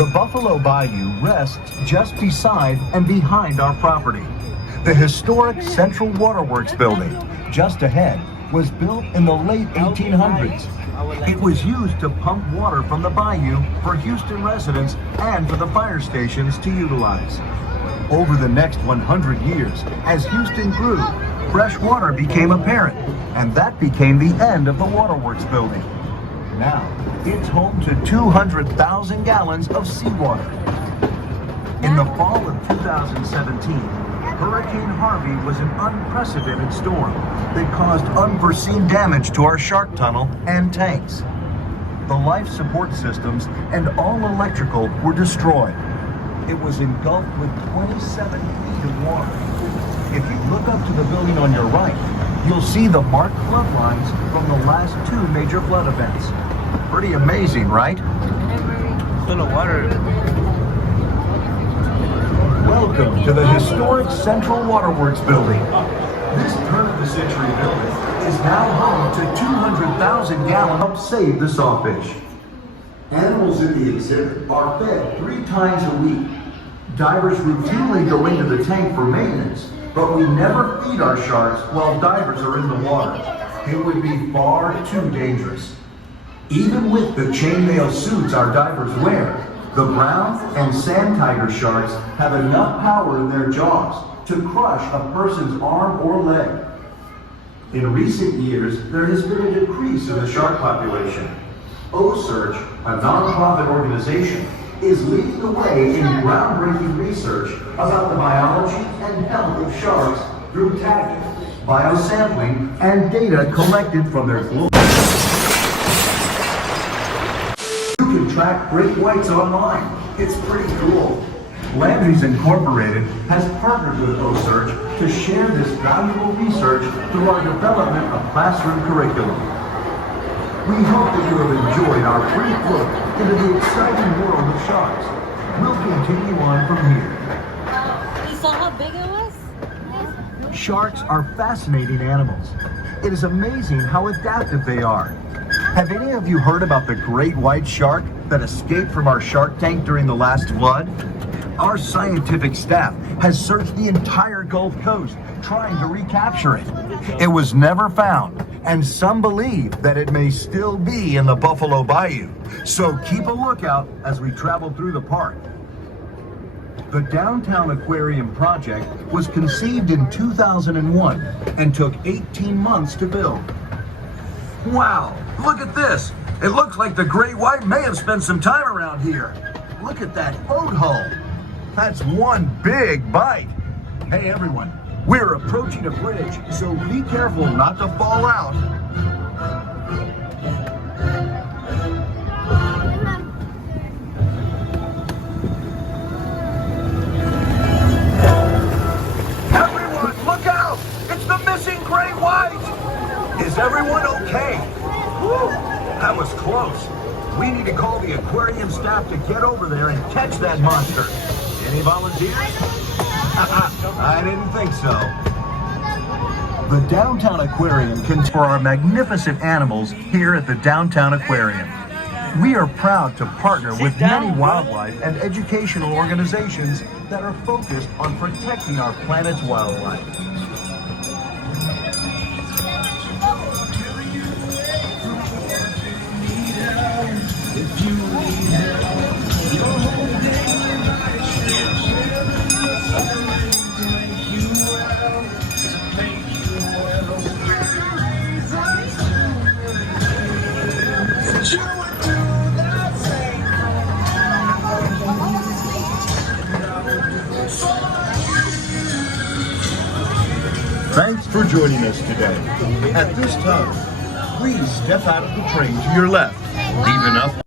The Buffalo Bayou rests just beside and behind our property. The historic Central Waterworks building, just ahead, was built in the late 1800s. It was used to pump water from the bayou for Houston residents and for the fire stations to utilize. Over the next 100 years, as Houston grew, fresh water became apparent, and that became the end of the Waterworks building. Now, it's home to 200,000 gallons of seawater. In the fall of 2017, Hurricane Harvey was an unprecedented storm that caused unforeseen damage to our shark tunnel and tanks. The life support systems and all electrical were destroyed. It was engulfed with 27 feet of water. If you look up to the building on your right, you'll see the marked flood lines from the last two major flood events. Pretty amazing, right? Full of water. Welcome to the historic Central Waterworks building. This turn-of-the-century building is now home to 200,000 gallons help save the sawfish. Animals in the exhibit are fed 3 times a week. Divers routinely go into the tank for maintenance, but we never feed our sharks while divers are in the water. It would be far too dangerous. Even with the chainmail suits our divers wear, the brown and sand tiger sharks have enough power in their jaws to crush a person's arm or leg. In recent years, there has been a decrease in the shark population. O-Search, a nonprofit organization, is leading the way in groundbreaking research about the biology and health of sharks through tagging, biosampling, and data collected from their global. You can track great whites online. It's pretty cool. Landry's Incorporated has partnered with O-Search to share this valuable research through our development of classroom curriculum. We hope that you have enjoyed our brief look into the exciting world of sharks. We'll continue on from here. You saw how big it was? Sharks are fascinating animals. It is amazing how adaptive they are. Have any of you heard about the great white shark that escaped from our shark tank during the last flood? Our scientific staff has searched the entire Gulf Coast trying to recapture it. It was never found, and some believe that it may still be in the Buffalo Bayou. So keep a lookout as we travel through the park. The Downtown Aquarium project was conceived in 2001 and took 18 months to build. Wow, look at this. It looks like the great white may have spent some time around here. Look at that boat hull. That's one big bite. Hey everyone, we're approaching a bridge, so be careful not to fall out. Everyone, look out! It's the missing great white! Is everyone okay? Whew, that was close. We need to call the aquarium staff to get over there and catch that monster. Any volunteers? I didn't think so. The Downtown Aquarium can for our magnificent animals here at the Downtown Aquarium. We are proud to partner with many wildlife and educational organizations that are focused on protecting our planet's wildlife. Thanks for joining us today. At this time, please step out of the train to your left. Leave enough